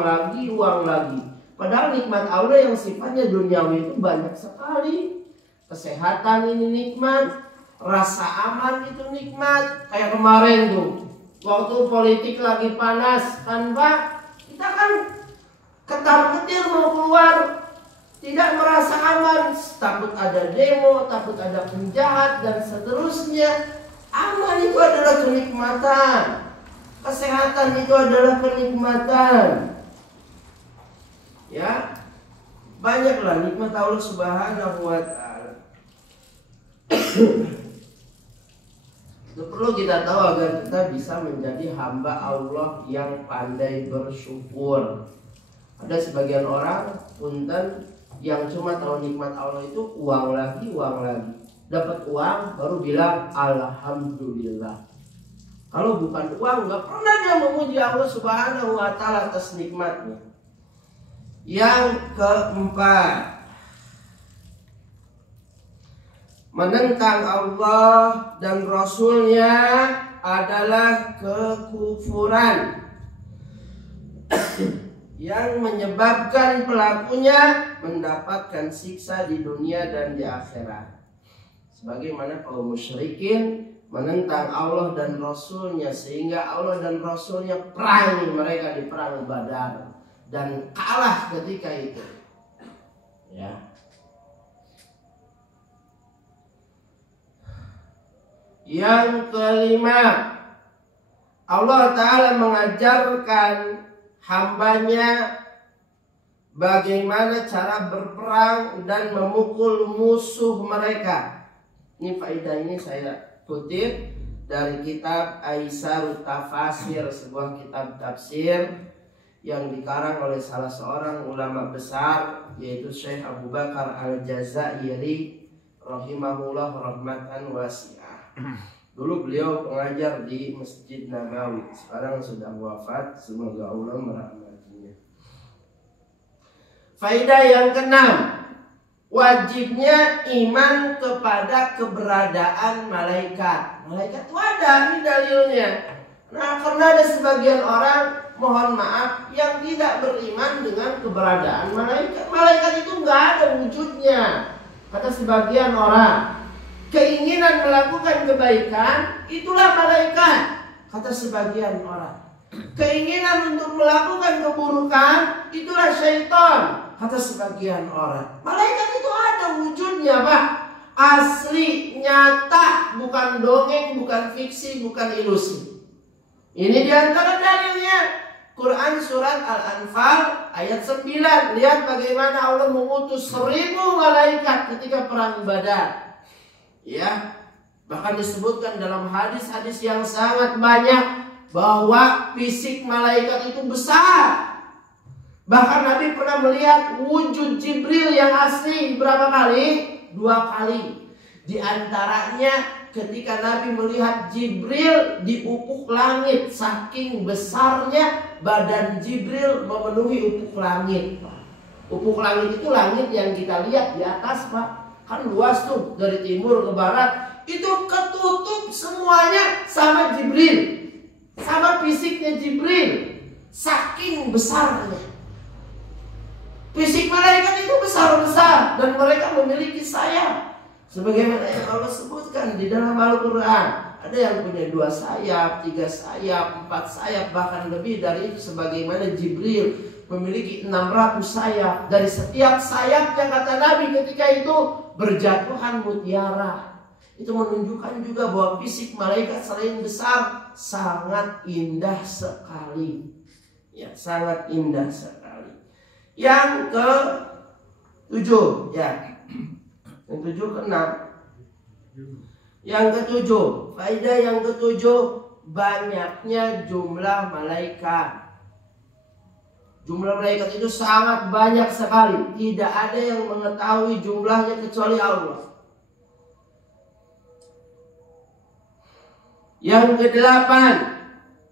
lagi. Padahal nikmat Allah yang sifatnya duniawi itu banyak sekali. Kesehatan ini nikmat, rasa aman itu nikmat. Kayak kemarin tuh, waktu politik lagi panas kan Pak, kita kan ketar-ketir mau keluar, tidak merasa aman, takut ada demo, takut ada penjahat dan seterusnya. Aman itu adalah kenikmatan, kesehatan itu adalah kenikmatan. Ya, banyaklah nikmat Allah Subhanahu wa Ta'ala. Itu perlu kita tahu agar kita bisa menjadi hamba Allah yang pandai bersyukur. Ada sebagian orang punten yang cuma tahu nikmat Allah itu uang lagi. Dapat uang baru bilang alhamdulillah. Kalau bukan uang nggak pernah dia memuji Allah Subhanahu wa Ta'ala atas nikmatnya. Yang keempat, menentang Allah dan Rasulnya adalah kekufuran yang menyebabkan pelakunya mendapatkan siksa di dunia dan di akhirat. Sebagaimana kaum musyrikin menentang Allah dan Rasulnya, sehingga Allah dan Rasulnya perangi mereka di perang Badar dan kalah ketika itu. Ya. Yang kelima, Allah Ta'ala mengajarkan hambanya bagaimana cara berperang dan memukul musuh mereka. Ini faedah ini saya kutip dari kitab Aisarut Tafasir, sebuah kitab tafsir yang dikarang oleh salah seorang ulama besar, yaitu Syekh Abu Bakar Al-Jazairi rahimahullah rahmatan wasi'ah. Dulu beliau pengajar di Masjid Nabawi, sekarang sudah wafat, semoga Allah merahmatinya. Faedah yang keenam, wajibnya iman kepada keberadaan malaikat. Malaikat itu ada, ini dalilnya. Nah, karena ada sebagian orang, mohon maaf, yang tidak beriman dengan keberadaan malaikat. Malaikat itu nggak ada wujudnya. Kata sebagian orang, keinginan melakukan kebaikan, itulah malaikat. Kata sebagian orang, keinginan untuk melakukan keburukan, itulah syaitan. Kata sebagian orang, malaikat itu ada wujudnya, Pak. Asli, nyata, bukan dongeng, bukan fiksi, bukan ilusi. Ini diantara dalilnya. Quran surat Al-Anfal ayat 9. Lihat bagaimana Allah mengutus 1000 malaikat ketika perang Badar. Ya, bahkan disebutkan dalam hadis-hadis yang sangat banyak bahwa fisik malaikat itu besar. Bahkan Nabi pernah melihat wujud Jibril yang asli berapa kali? 2 kali. Di antaranya ketika Nabi melihat Jibril di ufuk langit, saking besarnya badan Jibril memenuhi ufuk langit. Ufuk langit itu langit yang kita lihat di atas, Pak. Kan luas tuh, dari timur ke barat. Itu ketutup semuanya sama Jibril, sama fisiknya Jibril. Saking besarnya. Fisik malaikat itu besar-besar dan mereka memiliki sayap. Sebagaimana yang Allah sebutkan di dalam Al-Quran. Ada yang punya 2 sayap, 3 sayap, 4 sayap, bahkan lebih dari itu. Sebagaimana Jibril memiliki 600 sayap. Dari setiap sayapnya, kata Nabi ketika itu, berjatuhan mutiara. Itu menunjukkan juga bahwa fisik malaikat selain besar, sangat indah sekali. Ya, sangat indah sekali. Yang ke-7, ya. Yang 7 ke-6. Yang ke-7, faedah yang ke-7, banyaknya jumlah malaikat. Jumlah malaikat itu sangat banyak sekali. Tidak ada yang mengetahui jumlahnya kecuali Allah. Yang ke-8,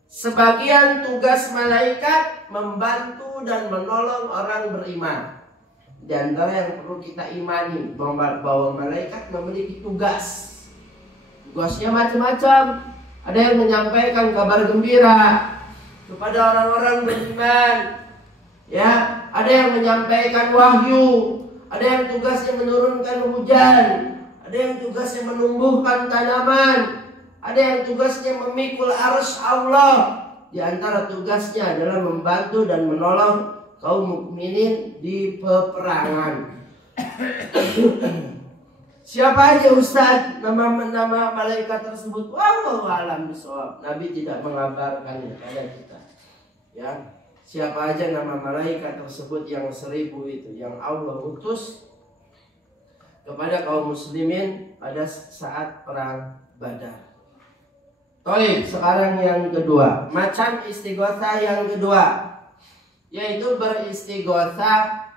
sebagian tugas malaikat membantu dan menolong orang beriman. Di antara yang perlu kita imani bahwa malaikat memiliki tugas. Tugasnya macam-macam. Ada yang menyampaikan kabar gembira kepada orang-orang beriman. Ya, ada yang menyampaikan wahyu, ada yang tugasnya menurunkan hujan, ada yang tugasnya menumbuhkan tanaman, ada yang tugasnya memikul arsy Allah. Di antara tugasnya adalah membantu dan menolong kaum mukminin di peperangan. Siapa aja Ustaz nama malaikat tersebut? Wallahu a'lam bishawab. Nabi tidak mengabarkannya kepada kita. Ya, siapa aja nama malaikat tersebut yang 1000 itu yang Allah utus kepada kaum muslimin pada saat perang Badar. Baik, sekarang yang kedua, macam istighotsah yang kedua, yaitu beristighotsah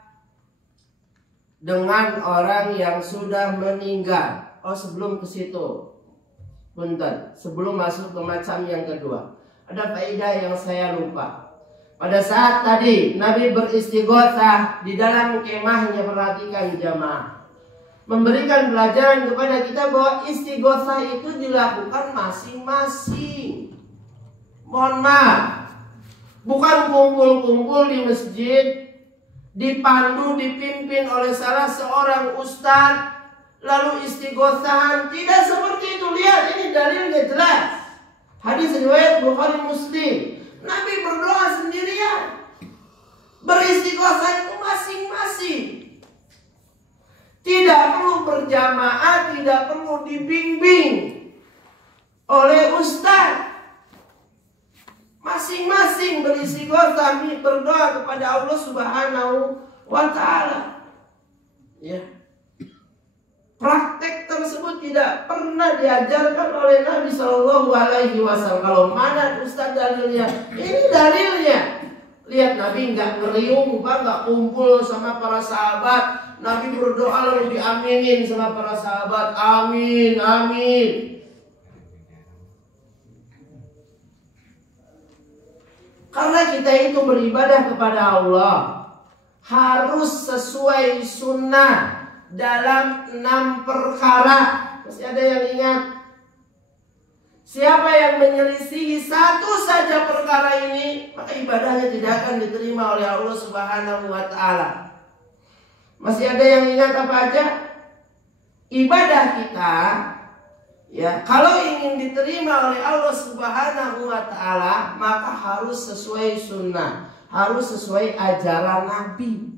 dengan orang yang sudah meninggal. Oh, sebelum ke situ, punten, sebelum masuk ke macam yang kedua, ada faedah yang saya lupa. Pada saat tadi Nabi beristighotsah di dalam kemahnya, perhatikan jamaah, memberikan pelajaran kepada kita bahwa istighotsah itu dilakukan masing-masing. Mohon maaf, bukan kumpul-kumpul di masjid, dipandu, dipimpin oleh salah seorang ustadz, lalu istighotsahan. Tidak seperti itu. Lihat, ini dalilnya jelas. Hadis riwayat Bukhari Muslim. Nabi berdoa sendirian. Beristighosah itu masing-masing. Tidak perlu berjamaah, tidak perlu dibimbing oleh ustadz. Masing-masing beristighosah, berdoa kepada Allah Subhanahu wa ta'ala. Ya. Praktek tersebut tidak pernah diajarkan oleh Nabi Shallallahu Alaihi Wasallam. Kalau mana Ustaz dalilnya? Ini dalilnya. Lihat, Nabi nggak ngeriung, nggak kumpul sama para sahabat. Nabi berdoa lalu diaminin sama para sahabat. Amin, amin. Karena kita itu beribadah kepada Allah harus sesuai sunnah, dalam 6 perkara. Masih ada yang ingat? Siapa yang menyelisihi satu saja perkara ini, maka ibadahnya tidak akan diterima oleh Allah Subhanahu wa Ta'ala. Masih ada yang ingat apa aja? Ibadah kita, ya, kalau ingin diterima oleh Allah Subhanahu wa Ta'ala, maka harus sesuai sunnah, harus sesuai ajaran Nabi.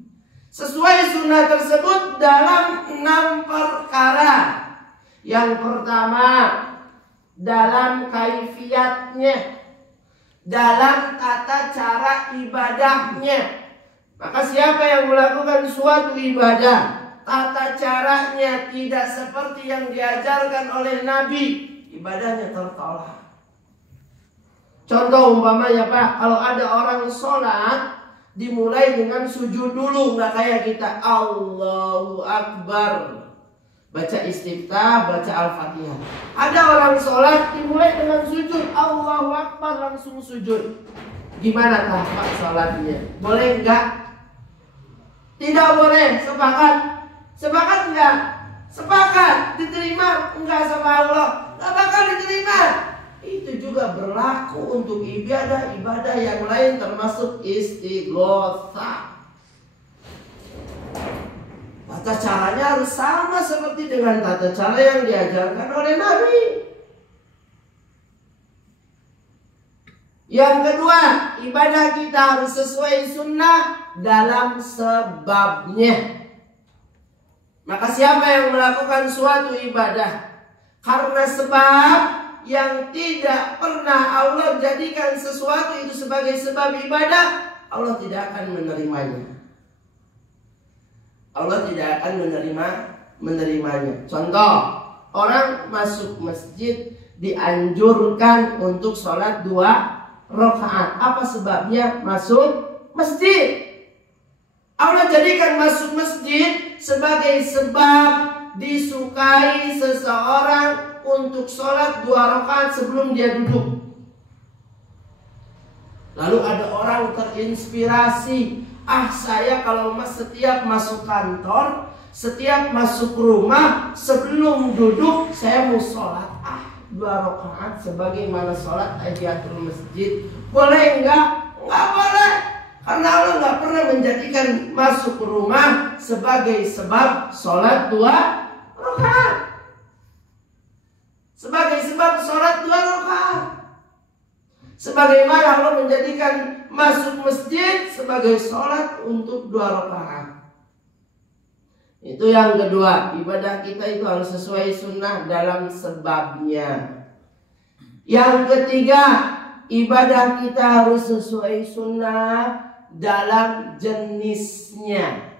Sesuai sunnah tersebut dalam 6 perkara. Yang pertama, dalam kaifiatnya, dalam tata cara ibadahnya. Maka siapa yang melakukan suatu ibadah, tata caranya tidak seperti yang diajarkan oleh Nabi, ibadahnya tertolak. Contoh umpamanya Pak, kalau ada orang sholat, dimulai dengan sujud dulu, nggak kayak kita Allahu Akbar, baca istiftah, baca Al-Fatihah. Ada orang sholat dimulai dengan sujud, Allahu Akbar, langsung sujud. Gimana Pak sholatnya? Boleh nggak? Tidak boleh. Sepakat? Sepakat nggak? Sepakat. Diterima enggak sama Allah? Nggak bakal diterima. Itu juga berlaku untuk ibadah-ibadah yang lain, termasuk istighotsah. Tata caranya harus sama seperti dengan tata cara yang diajarkan oleh Nabi. Yang kedua, ibadah kita harus sesuai sunnah dalam sebabnya. Maka siapa yang melakukan suatu ibadah karena sebab yang tidak pernah Allah jadikan sesuatu itu sebagai sebab ibadah, Allah tidak akan menerimanya. Allah tidak akan menerimanya. Contoh, orang masuk masjid dianjurkan untuk sholat 2 rakaat. Apa sebabnya masuk masjid? Allah jadikan masuk masjid sebagai sebab disukai seseorang untuk sholat 2 rakaat sebelum dia duduk. Lalu ada orang terinspirasi, saya kalau setiap masuk kantor, setiap masuk rumah, sebelum duduk saya mau sholat 2 rakaat sebagaimana sholat tahiyatul masjid. Boleh enggak? Enggak boleh. Karena Allah enggak pernah menjadikan masuk rumah sebagai sebab sholat 2 rakaat. Sebagai sebab sholat 2 rakaat. Sebagaimana Allah menjadikan masuk masjid sebagai sholat untuk 2 rakaat. Itu yang kedua, ibadah kita itu harus sesuai sunnah dalam sebabnya. Yang ketiga, ibadah kita harus sesuai sunnah dalam jenisnya.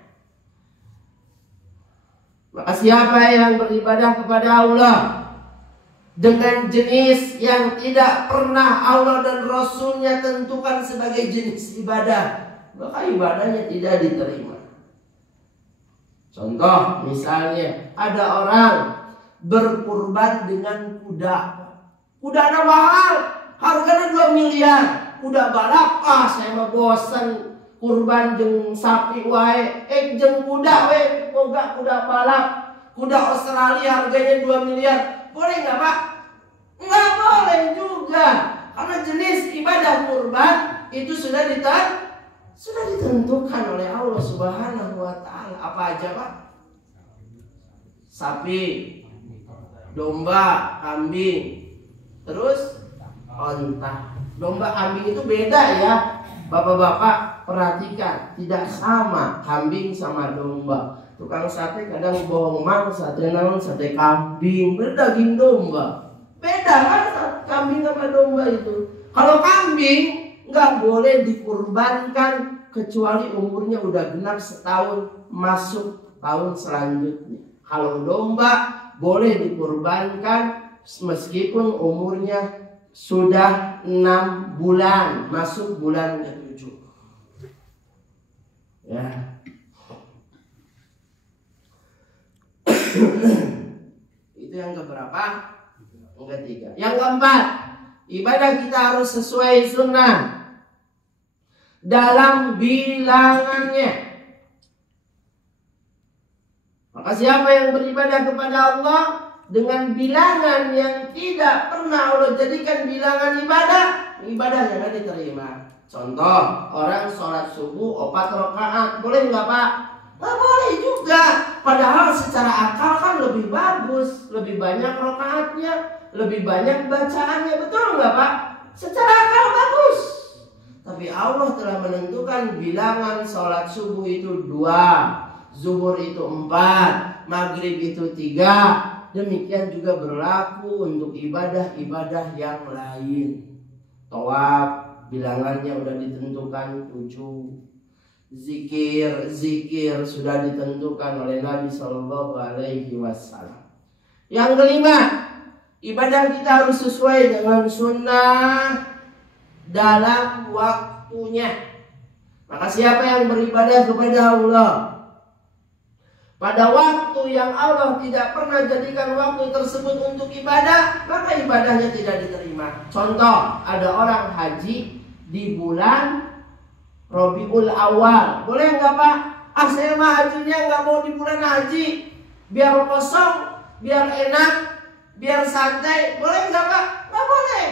Maka siapa yang beribadah kepada Allah dengan jenis yang tidak pernah Allah dan Rasulnya tentukan sebagai jenis ibadah, maka ibadahnya tidak diterima. Contoh misalnya, ada orang berkurban dengan kuda. Kudanya mahal, harganya 2 miliar. Kuda balap, saya mah bosan kurban jeung sapi wae. Jeung kuda wae, boga kuda balap. Kuda Australia harganya 2 miliar. Boleh nggak Pak? Nggak boleh juga. Karena jenis ibadah kurban itu sudah ditentukan oleh Allah Subhanahu wa Ta'ala. Apa aja Pak? Sapi, domba, kambing, terus onta. Domba, kambing itu beda ya, bapak-bapak perhatikan, tidak sama kambing sama domba. Tukang sate kadang bohong mang, sate naon, sate kambing, berdaging domba. Beda kan kambing sama domba itu. Kalau kambing nggak boleh dikurbankan kecuali umurnya udah genap setahun masuk tahun selanjutnya. Kalau domba boleh dikurbankan meskipun umurnya sudah 6 bulan, masuk bulan ke-7. Ya. Itu yang keberapa? Yang ketiga. Yang keempat, ibadah kita harus sesuai sunnah dalam bilangannya. Maka Maka siapa yang beribadah kepada Allah dengan bilangan yang tidak pernah Allah jadikan bilangan ibadah, ibadahnya nggak diterima. Contoh, orang sholat subuh 4 rakaat, boleh nggak Pak? Nggak boleh juga. Padahal secara akal kan lebih bagus, lebih banyak rakaatnya, lebih banyak bacaannya, betul nggak Pak? Secara akal bagus. Tapi Allah telah menentukan bilangan sholat subuh itu 2, zuhur itu 4, maghrib itu 3. Demikian juga berlaku untuk ibadah-ibadah yang lain. Tawaf bilangannya sudah ditentukan 7. Zikir sudah ditentukan oleh Nabi Shallallahu Alaihi Wasallam. Yang kelima, ibadah kita harus sesuai dengan sunnah dalam waktunya. Maka siapa yang beribadah kepada Allah pada waktu yang Allah tidak pernah jadikan waktu tersebut untuk ibadah, maka ibadahnya tidak diterima. Contoh, ada orang haji di bulan Rabiul Awal, boleh nggak Pak? Saya mah hajinya nggak mau di bulan haji, biar kosong, biar enak, biar santai, boleh nggak Pak? Nggak boleh.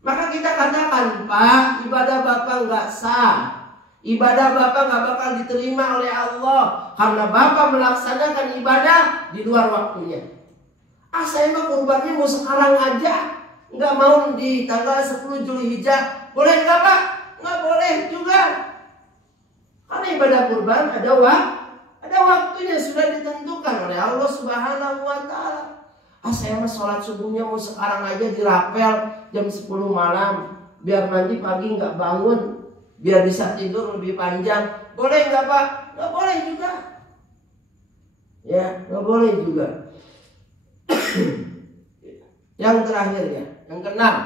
Maka kita katakan, Pak, ibadah Bapak nggak sah. Ibadah Bapak nggak bakal diterima oleh Allah karena Bapak melaksanakan ibadah di luar waktunya. Saya mah kurbannya mau sekarang aja, nggak mau di tanggal 10 Zulhijjah. Boleh nggak Pak? Nggak boleh juga. Karena ibadah kurban ada waktunya, sudah ditentukan oleh Allah Subhanahu wa Ta'ala. Saya mah sholat subuhnya mau sekarang aja, dirapel jam 10 malam, biar nanti pagi nggak bangun, biar bisa tidur lebih panjang. Boleh nggak Pak? Nggak boleh juga. Ya, nggak boleh juga. Yang terakhirnya, yang keenam,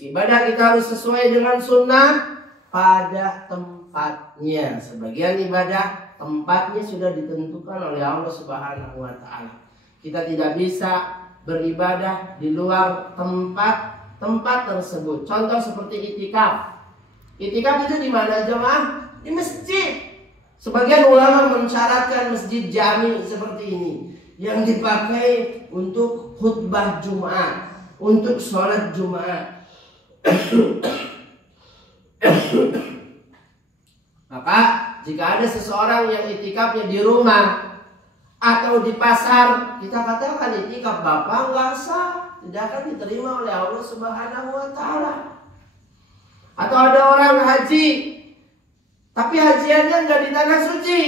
ibadah kita harus sesuai dengan sunnah pada tempatnya. Sebagian ibadah tempatnya sudah ditentukan oleh Allah Subhanahu wa Ta'ala. Kita tidak bisa beribadah di luar tempat tersebut. Contoh seperti itikaf. Itikaf itu di mana jemaah? Di masjid. Sebagian ulama mensyaratkan masjid jami seperti ini yang dipakai untuk khutbah Jumat, untuk sholat Jumat. Maka jika ada seseorang yang itikafnya di rumah atau di pasar, kita katakan itikaf Bapak nggak sah, tidak akan diterima oleh Allah Subhanahu wa Ta'ala. Atau ada orang haji, tapi hajiannya nggak di tanah suci,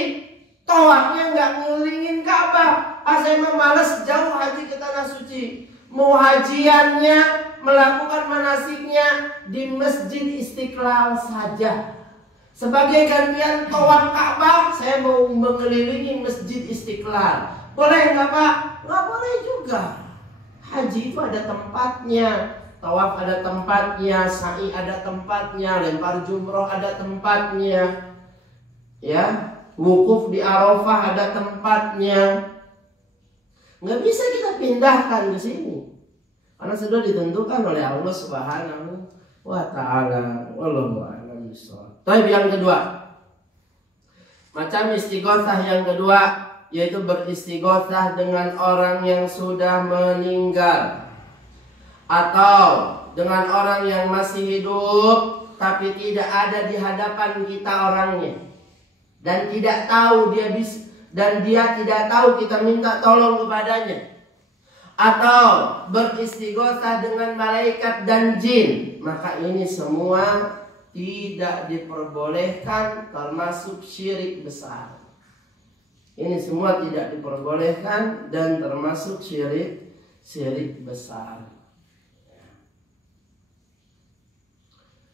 tawafnya nggak ngelilingin Ka'bah. Saya males jauh haji ke tanah suci, mau hajiannya melakukan manasiknya di Masjid Istiqlal saja. Sebagai gantian tawaf Ka'bah, saya mau mengelilingi Masjid Istiqlal. Boleh nggak Pak? Nggak boleh juga. Haji itu ada tempatnya, tawaf ada tempatnya, sa'i ada tempatnya, lempar jumroh ada tempatnya, ya, wukuf di Arafah ada tempatnya. Nggak bisa kita pindahkan ke sini karena sudah ditentukan oleh Allah Subhanahu wa Ta'ala. Wallahu a'lam bishawab. Tapi yang kedua, macam istighosah yang kedua, yaitu beristighosah dengan orang yang sudah meninggal atau dengan orang yang masih hidup tapi tidak ada di hadapan kita orangnya dan tidak tahu dia bisa, dan dia tidak tahu kita minta tolong kepadanya, atau beristighosah dengan malaikat dan jin, maka ini semua tidak diperbolehkan, termasuk syirik besar. Ini semua tidak diperbolehkan dan termasuk syirik besar.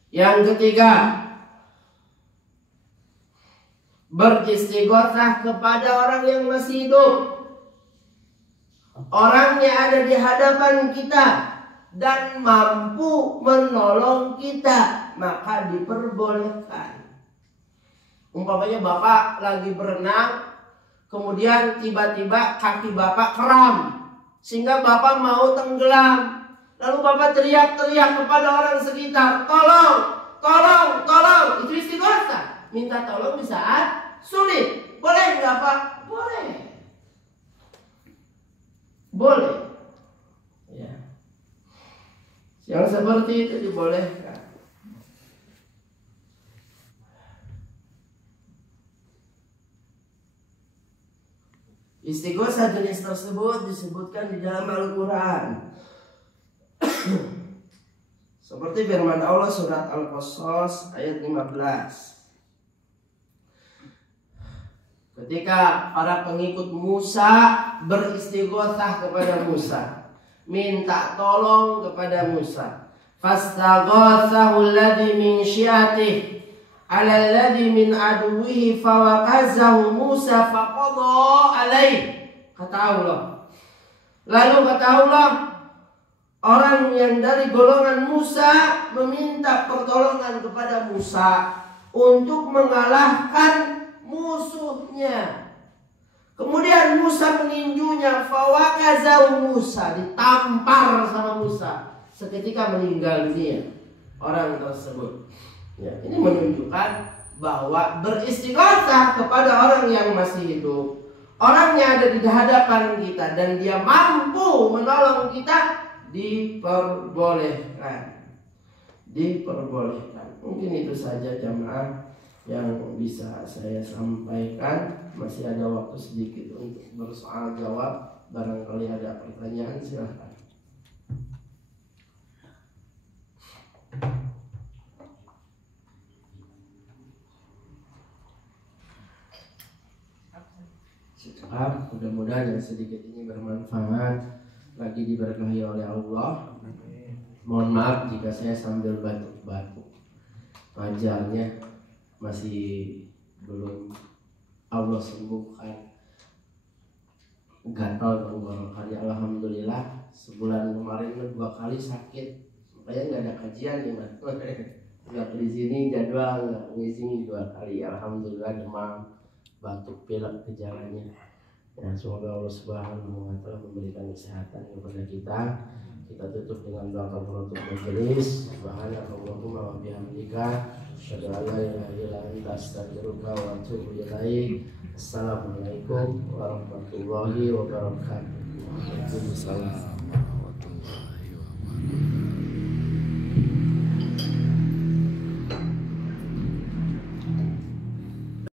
Yang ketiga, beristighosah kepada orang yang masih hidup. Orangnya ada di hadapan kita dan mampu menolong kita, maka diperbolehkan. Umpamanya Bapak lagi berenang, kemudian tiba-tiba kaki Bapak kram sehingga Bapak mau tenggelam. Lalu Bapak teriak-teriak kepada orang sekitar, tolong, tolong, tolong. Itu istighosah, minta tolong di saat sulit. Boleh nggak Pak? boleh. Boleh. Ya. Yang seperti itu dibolehkan. Istighosah jenis tersebut disebutkan di dalam Al-Quran. Seperti firman Allah surat Al-Qasas ayat 15. Ketika para pengikut Musa beristighosah kepada Musa, minta tolong kepada Musa. Fastaghathahu alladhi min syi'atihi ala alladhi min aduwihi fawaqazahu Musa faqadha alaih. Kata Allah. Lalu kata Allah, orang yang dari golongan Musa meminta pertolongan kepada Musa untuk mengalahkan musuhnya. Kemudian Musa meninjunya, fawaqazahu Musa, ditampar sama Musa, seketika meninggal dunia orang tersebut. Ya, ini menunjukkan bahwa beristighotsah kepada orang yang masih hidup, orang yang ada di hadapan kita dan dia mampu menolong kita, diperbolehkan. Diperbolehkan. Mungkin itu saja jamaah yang bisa saya sampaikan. Masih ada waktu sedikit untuk bersoal jawab. Barangkali ada pertanyaan, silahkan. Mudah-mudahan yang sedikit ini bermanfaat, lagi diberkahi oleh Allah. Mohon maaf jika saya sambil batuk-batuk, wajarnya masih belum Allah sembuhkan gatal tenggorokan. Alhamdulillah sebulan kemarin 2 kali sakit, makanya nggak ada kajian nih mas. Nggak di sini jadwal nggak ngisi 2 kali. Alhamdulillah demam, batuk, pilek gejalanya. Ya, semoga Allah Subhanahu wa Ta'ala memberikan kesehatan kepada kita. Kita tutup dengan doa kafaratul majelis. Subhanakallahumma wa bihamdika asyhadu an la ilaha illa anta astaghfiruka wa atubu ilaik. Assalamualaikum warahmatullahi wabarakatuh. Waalaikumsalam.